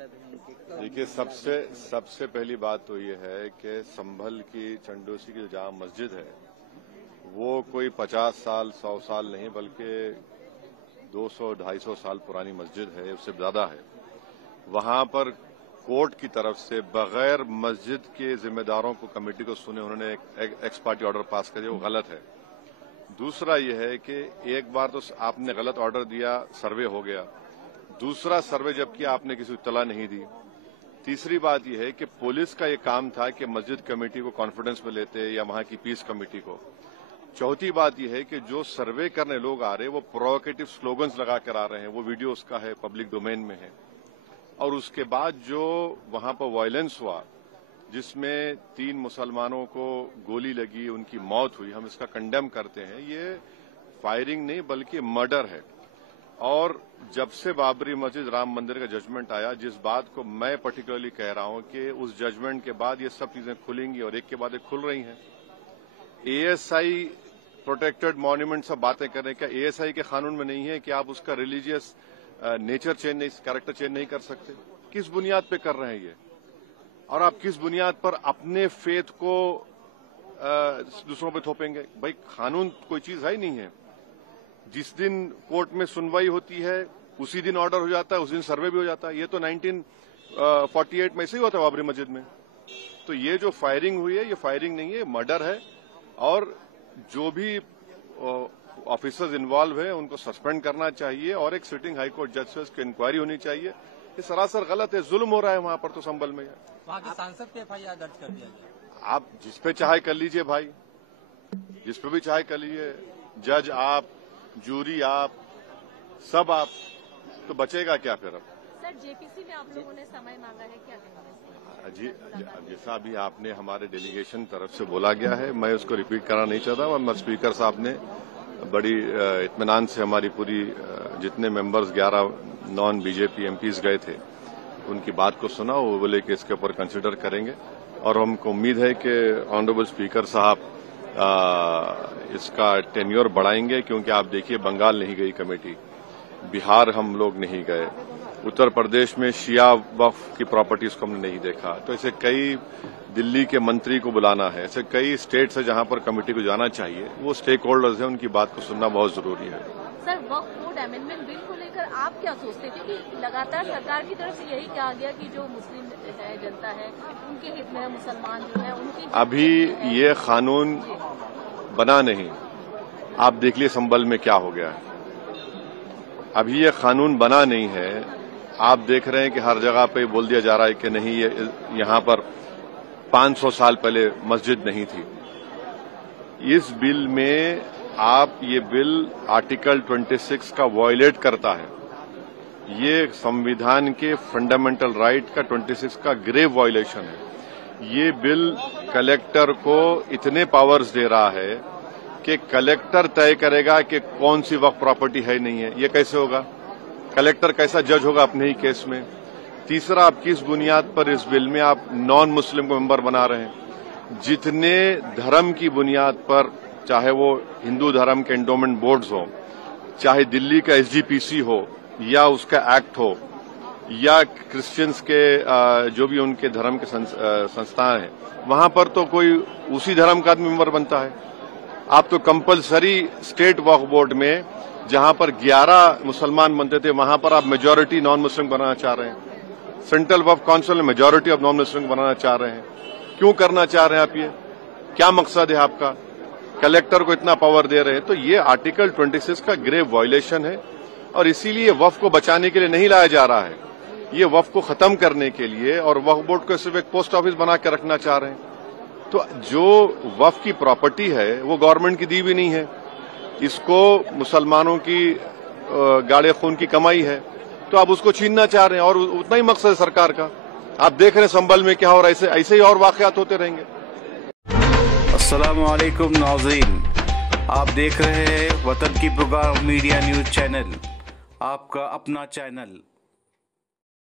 मकसद है उनके? देखिए, सबसे पहली बात तो ये है कि संभल की चंडोसी की जो जामा मस्जिद है वो कोई 50 साल 100 साल नहीं बल्कि 200-250 साल पुरानी मस्जिद है, उससे ज्यादा है। वहां पर कोर्ट की तरफ से बगैर मस्जिद के जिम्मेदारों को, कमेटी को सुने उन्होंने एक एक्स पार्टी ऑर्डर पास कर दिया, वो गलत है। दूसरा ये है कि एक बार तो आपने गलत ऑर्डर दिया, सर्वे हो गया। दूसरा सर्वे जब किया आपने किसी को इत्तला नहीं दी। तीसरी बात यह है कि पुलिस का ये काम था कि मस्जिद कमेटी को कॉन्फिडेंस में लेते या वहां की पीस कमेटी को। चौथी बात यह है कि जो सर्वे करने लोग आ रहे हैं वो प्रोवोकेटिव स्लोगन्स लगा कर आ रहे हैं, वो वीडियो उसका है, पब्लिक डोमेन में है। और उसके बाद जो वहां पर वायलेंस हुआ जिसमें 3 मुसलमानों को गोली लगी, उनकी मौत हुई, हम इसका कंडेम करते हैं। ये फायरिंग नहीं बल्कि मर्डर है। और जब से बाबरी मस्जिद राम मंदिर का जजमेंट आया, जिस बात को मैं पर्टिकुलरली कह रहा हूं कि उस जजमेंट के बाद ये सब चीजें खुलेंगी और एक के बाद एक खुल रही हैं। एएसआई प्रोटेक्टेड मॉन्यूमेंट सब बातें कर रहे हैं, क्या एएसआई के कानून में नहीं है कि आप उसका रिलीजियस नेचर चेंज नहीं, कैरेक्टर चेंज नहीं कर सकते? किस बुनियाद पे कर रहे हैं ये? और आप किस बुनियाद पर अपने फेथ को दूसरों पे थोपेंगे? भाई, कानून कोई चीज है ही नहीं है। जिस दिन कोर्ट में सुनवाई होती है उसी दिन ऑर्डर हो जाता है, उस दिन सर्वे भी हो जाता है। ये तो 1948 में ऐसे ही हुआ था बाबरी मस्जिद में। तो ये जो फायरिंग हुई है ये फायरिंग नहीं है, मर्डर है। और जो भी ऑफिसर्स इन्वॉल्व है उनको सस्पेंड करना चाहिए और एक सिटिंग हाईकोर्ट जज से उसकी इंक्वायरी होनी चाहिए। ये सरासर गलत है, जुल्म हो रहा है वहां पर। तो संभल में वहां के सांसद पे एफआईआर दर्ज कर दिया गया। आप जिस पे चाहे कर लीजिए भाई, जिस पे भी चाहे कर लीजिए, जज आप, जूरी आप, सब आप, तो बचेगा क्या फिर? अब सर, जेपीसी में आप लोगों ने समय मांगा है, क्या कहेंगे? जी, जैसा अभी आपने हमारे डेलीगेशन तरफ से बोला गया है, मैं उसको रिपीट करना नहीं चाहता। और स्पीकर साहब ने बड़ी इत्मीनान से हमारी पूरी जितने मेंबर्स 11 नॉन बीजेपी एमपीज गए थे उनकी बात को सुना। वो बोले कि इसके ऊपर कंसिडर करेंगे और हमको उम्मीद है कि ऑनरेबल स्पीकर साहब इसका टेन्योर बढ़ाएंगे। क्योंकि आप देखिए, बंगाल नहीं गई कमेटी, बिहार हम लोग नहीं गए, उत्तर प्रदेश में शिया वक्फ की प्रॉपर्टीज को हमने नहीं देखा। तो ऐसे कई, दिल्ली के मंत्री को बुलाना है, ऐसे कई स्टेट्स है जहां पर कमेटी को जाना चाहिए। वो स्टेक होल्डर्स हैं, उनकी बात को सुनना बहुत जरूरी है। सर, वक्फ बोर्ड अमेंडमेंट बिल को लेकर आप क्या सोचते हैं? क्योंकि लगातार सरकार की तरफ से यही कहा गया कि जो मुस्लिम है, जनता है, उनके हित में, मुसलमान जो है उनकी, अभी ये कानून बना नहीं। आप देख लिए संभल में क्या हो गया है। अभी ये कानून बना नहीं है। आप देख रहे हैं कि हर जगह पे बोल दिया जा रहा है कि नहीं, ये यहाँ पर 500 साल पहले मस्जिद नहीं थी। इस बिल में ये बिल आर्टिकल 26 का वायलेट करता है। ये संविधान के फंडामेंटल राइट का 26 का ग्रेव वायलेशन है। ये बिल कलेक्टर को इतने पावर्स दे रहा है कि कलेक्टर तय करेगा कि कौन सी वक्फ प्रॉपर्टी है नहीं है। ये कैसे होगा? कलेक्टर कैसा जज होगा अपने ही केस में? तीसरा, आप किस बुनियाद पर इस बिल में आप नॉन मुस्लिम को मेंबर बना रहे हैं? जितने धर्म की बुनियाद पर, चाहे वो हिंदू धर्म के एंडोमेंट बोर्ड्स हो, चाहे दिल्ली का एसजीपीसी हो या उसका एक्ट हो, या क्रिश्चियंस के जो भी उनके धर्म के संस्थान हैं, वहां पर तो कोई उसी धर्म का आदमी मेंबर बनता है। आप तो कंपलसरी स्टेट वक्फ बोर्ड में जहां पर 11 मुसलमान बनते थे, वहां पर आप मेजॉरिटी नॉन मुस्लिम बनाना चाह रहे हैं। सेंट्रल वक्फ काउंसिल में मेजॉरिटी ऑफ नॉन मुस्लिम बनाना चाह रहे हैं। क्यों करना चाह रहे हैं आप? ये क्या मकसद है आपका? कलेक्टर को इतना पावर दे रहे हैं। तो ये आर्टिकल 26 का ग्रेव वायलेशन है और इसीलिए वक्फ को बचाने के लिए नहीं लाया जा रहा है। ये वक्फ को खत्म करने के लिए, और वक्फ बोर्ड को सिर्फ एक पोस्ट ऑफिस बना के रखना चाह रहे हैं। तो जो वक्फ की प्रॉपर्टी है वो गवर्नमेंट की दी भी नहीं है, इसको मुसलमानों की गाड़े खून की कमाई है, तो आप उसको छीनना चाह रहे हैं। और उतना ही मकसद है सरकार का। आप देख रहे हैं संभल में क्या हो रहा है, ऐसे ही और वाकयात होते रहेंगे। अस्सलामु अलैकुम नाज़रीन, आप देख रहे हैं वतन की पुकार मीडिया न्यूज चैनल, आपका अपना चैनल।